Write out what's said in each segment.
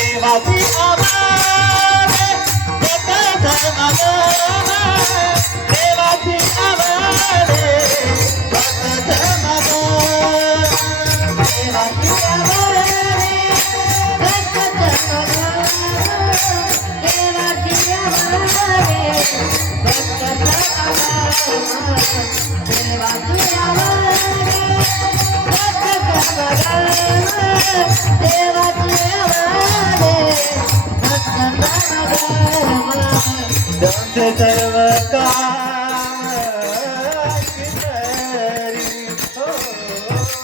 देवाची आवारे भक्त समागम देवाची आवारे भक्त समागम देवाची आवारे भक्त समागम देवाची आवारे भक्त समागम देवाची आवारे भक्त तुमचे सर्व काम कितरी हो सर्व काम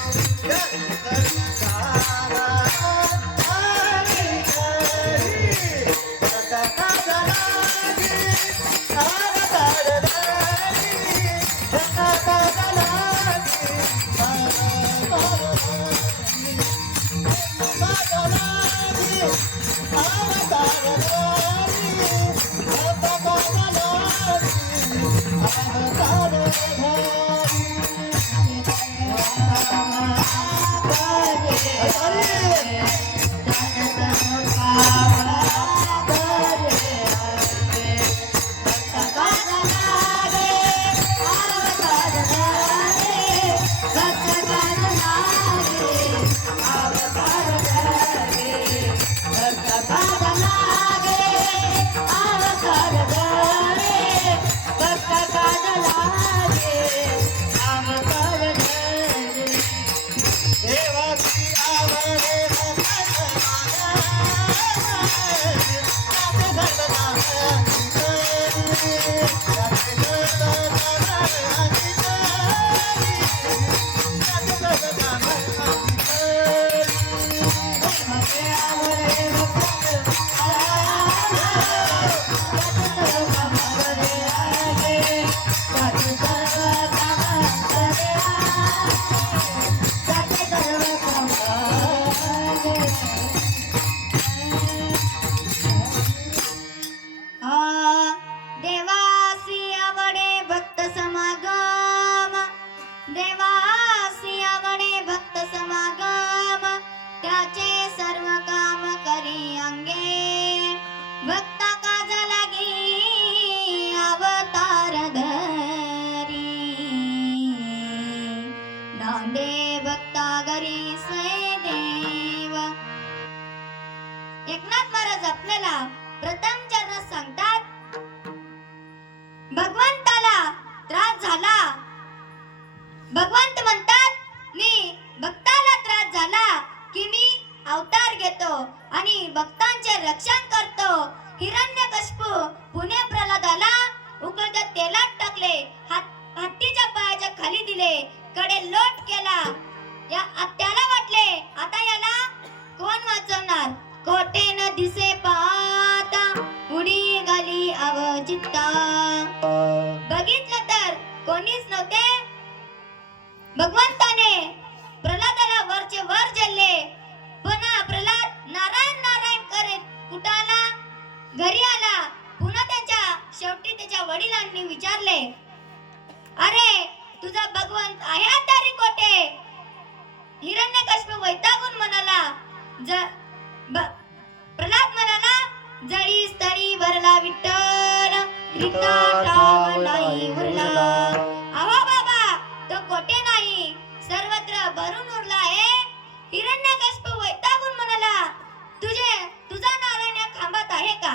एकनाथ महाराज आपल्याला प्रथम चरणात सांगतात, भगवंताला त्रास झाला. भगवंत म्हणतात, मी भक्ताला त्रास झाला की मी अवतार घेतो आणि भक्तांचे रक्षण करतो. हिरण्यकशिपू पुणे प्रल्हादाला उकळत्या तेलात टाकले, हत्तीच्या पायाच्या खाली दिले, कडे लोट केला. त्याला वाटले आता याला कोण वाचवणार. कोटेन दिसे पाहता उडी गाली अवचित्ता. बघितलं तर कोणीच नव्हते. भगवंताने प्रल्हादाला वरचे वर झेलले. पुन्हा प्रल्हाद नारायण नारायण करत कुटाला घरी आला. पुन्हा शेवटी त्याच्या वडिलांनी विचारले, अरे तुझा भगवंत आहे आतारी कोठे. हिरण्यकशिपू वैतागून म्हणाला, प्रल्हाद म्हणाला, जळी स्थळी भरला विठ्ठल रिका नाही उरला. अहो बाबा, तो कोठे नाही, सर्वत्र भरून उरला आहे. हिरण्यकशिपू वैतागून म्हणाला, तुझा नारायण या खांबात आहे का.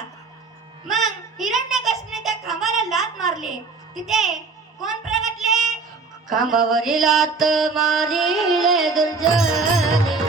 मग हिरण्यकशिपूने त्या खांबाला लाथ मारली. तिथे कोण प्रगटले. खांबावरील लाथ मारिले दुर्जने.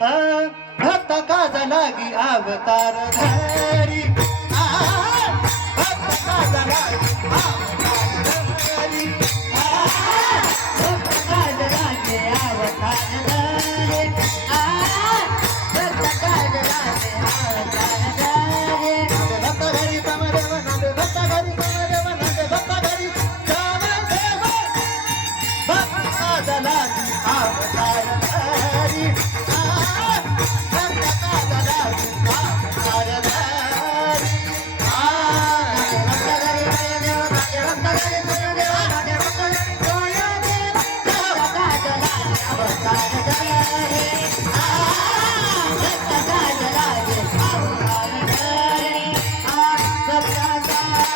भक्त काज लागी अवतार धरी भक्त काज लागी अवतार धरी भक्त काज लागे अवतार धरे भक्त काज लागे अवतार धरे भक्त घरी समदेव नंद भक्त घरी समदेव नंद भक्त घरी समदेव भक्त काज लागी अवतार धरी भक्त काज लागी अवतार धरी भक्त घरी देव माझे भक्त घरी देव माझे भक्त घरी देव भक्त काज लागे अवतार धरे भक्त काज लागे अवतार धरे भक्त काज लागे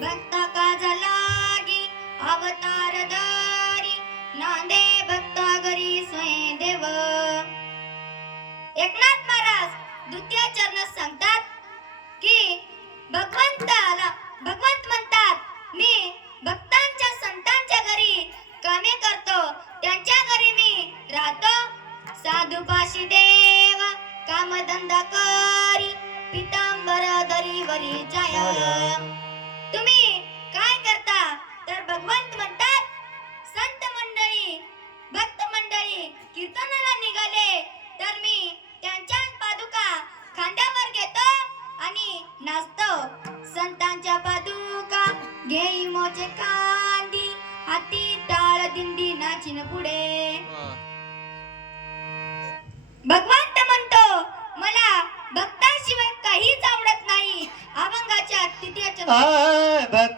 भक्त काज लागी अवतार धरी नांदे भक्ता घरी स्वयं देव. एकनाथ महाराज द्वितीय चरणात सांगतात की भगवंत म्हणतात मी भक्तांच्या संतांच्या घरी कामे करतो, त्यांच्या घरी मी राहतो. साधुपाशी देव कामधंदा करी पितांबर दरी वरी जाय. तुम्ही काय करता तर भगवंत म्हणतात संत मंडळी भक्त मंडळी कीर्तनाला निघाले तर मी त्यांच्याच पादुका खांद्यावर घेतो आणि नाचतो. संतांच्या पादुका घेई मोचे कांदी हाती टाळ दिंडी नाचिन पुढे. भगवंत म्हणतो मला भक्ताशिवाय काहीच आवडत नाही. अभंगाच्या तृतीय चरणात भक्त